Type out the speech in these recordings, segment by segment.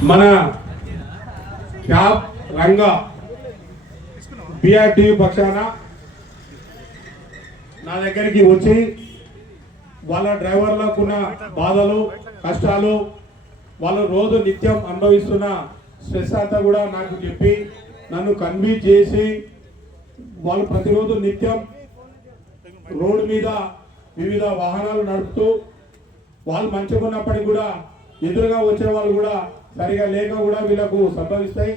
మన క్యాబ్ రంగ బిఆర్టీయు పక్షాన నా దగ్గరికి వచ్చి వాళ్ళ డ్రైవర్లకు ఉన్న బాధలు కష్టాలు వాళ్ళు రోజు నిత్యం అనుభవిస్తున్న స్ట్రెస్ అంతా కూడా నాకు చెప్పి నన్ను కన్విన్స్ చేసి వాళ్ళు ప్రతిరోజు నిత్యం రోడ్డు మీద వివిధ వాహనాలు నడుపుతూ వాళ్ళు మంచిగా ఉన్నప్పటికీ కూడా ఎదురుగా వచ్చే వాళ్ళు కూడా సరిగా లేక కూడా వీళ్ళకు సంభవిస్తాయి.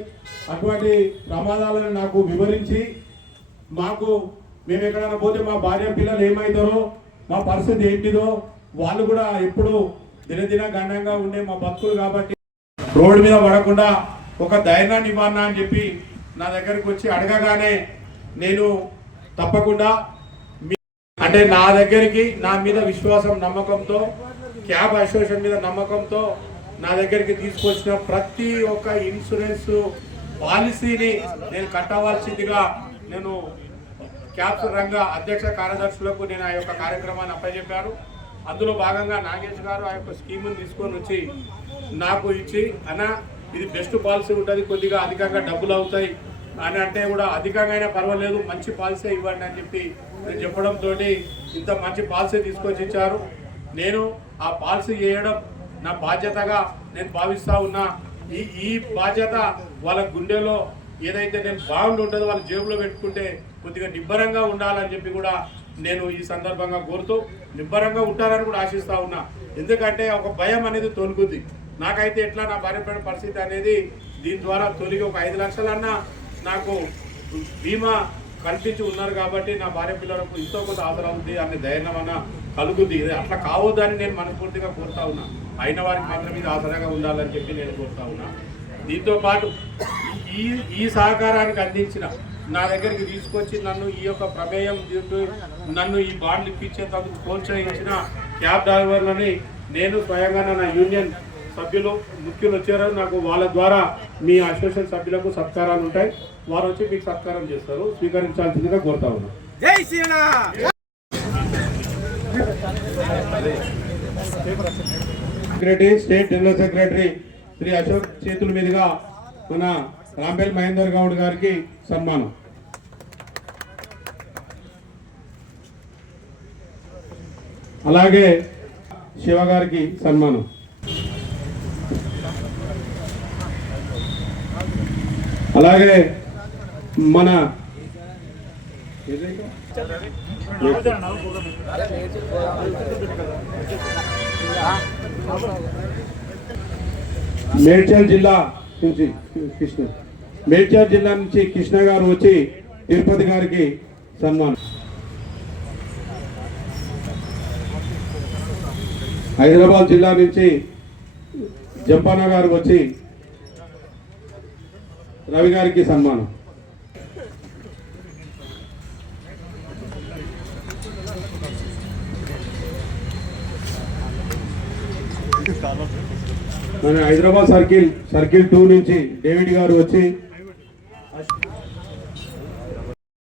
అటువంటి ప్రమాదాలను నాకు వివరించి మాకు మేము ఎక్కడైనా పోతే మా భార్య పిల్లలు ఏమవుతారో మా పరిస్థితి ఏంటిదో వాళ్ళు కూడా ఎప్పుడు దినదిన గండంగా ఉండే మా భక్తులు కాబట్టి రోడ్డు మీద పడకుండా ఒక ధైర్యాన్ని ఇవ్వన్నా అని చెప్పి నా దగ్గరికి వచ్చి అడగగానే నేను తప్పకుండా మీ- అంటే నా దగ్గరికి నా మీద విశ్వాసం నమ్మకంతో క్యాబ్ అసోసియేషన్ మీద నమ్మకంతో నా దగ్గరికి తీసుకొచ్చిన ప్రతి ఒక్క ఇన్సూరెన్స్ పాలసీని నేను కట్టవలసిందిగా నేను క్యాప్ రంగ అధ్యక్ష కార్యదర్శులకు నేను ఆ యొక్క కార్యక్రమాన్ని అప్పచెప్పాను అందులో భాగంగా నాగేష్ గారు ఆ యొక్క స్కీముని తీసుకొని వచ్చి నాకు ఇచ్చి అన్న ఇది బెస్ట్ పాలసీ ఉంటుంది కొద్దిగా అధికంగా డబ్బులు అవుతాయి. అని అంటే కూడా అధికంగా అయినా పర్వాలేదు మంచి పాలసీ ఇవ్వండి అని చెప్పి నేను చెప్పడంతో ఇంత మంచి పాలసీ తీసుకొచ్చి ఇచ్చారు. నేను ఆ పాలసీ చేయడం నా బాధ్యతగా నేను భావిస్తా ఉన్నా ఈ ఈ బాధ్యత వాళ్ళ గుండెలో ఏదైతే నేను బాగుండి ఉంటుందో వాళ్ళ జేబులో పెట్టుకుంటే కొద్దిగా నిబ్బరంగా ఉండాలని చెప్పి కూడా నేను ఈ సందర్భంగా కోరుతూ నిబ్బరంగా ఉంటారని కూడా ఆశిస్తా ఉన్నా. ఎందుకంటే ఒక భయం అనేది తొలుగుద్ది నాకైతే ఎట్లా నా భార్య పరిస్థితి అనేది దీని ద్వారా తొలిగి ఒక ఐదు లక్షలన్నా నాకు బీమా కల్పించి ఉన్నారు కాబట్టి నా భార్య పిల్లలకు ఎంతో కొంత ఆసరా ఉంది అనే ధైర్యం కలుగుద్ది. అట్లా కావద్దని నేను మనస్ఫూర్తిగా కోరుతా ఉన్నా. అయిన వారికి మాత్రం ఇది ఆసరాగా ఉండాలని చెప్పి నేను కోరుతా ఉన్నా. దీంతో పాటు ఈ ఈ సహకారానికి అందించిన నా దగ్గరికి తీసుకొచ్చి నన్ను ఈ యొక్క ప్రమేయం నన్ను ఈ బాండ్లు ఇప్పించేందుకు ప్రోత్సహించిన క్యాబ్ డ్రైవర్లని నేను స్వయంగా నా యూనియన్ సభ్యులు ముఖ్యులు వచ్చారు. నాకు వాళ్ళ ద్వారా మీ అసోసియేషన్ సభ్యులకు సత్కారాలు ఉంటాయి. వారు వచ్చి మీకు సత్కారం చేస్తారు. స్వీకరించాల్సిందిగా కోరుతా ఉన్నాను Sriram! Secretary state general secretary Shri Ashok చేతుల మీదుగా మన రాంబెల్ మహేందర్ గౌడ్ గారికి సన్మానం. అలాగే శివ గారికి సన్మానం. అలాగే మన మేడ్చల్ జిల్లా నుంచి కృష్ణ మేడ్చల్ జిల్లా నుంచి కృష్ణ గారు వచ్చి తిరుపతి గారికి సన్మానం. హైదరాబాద్ జిల్లా నుంచి జంపానా గారు వచ్చి రవి గారికి సన్మానం. మన హైదరాబాద్ సర్కిల్ సర్కిల్ టూ నుంచి డేవిడ్ గారు వచ్చి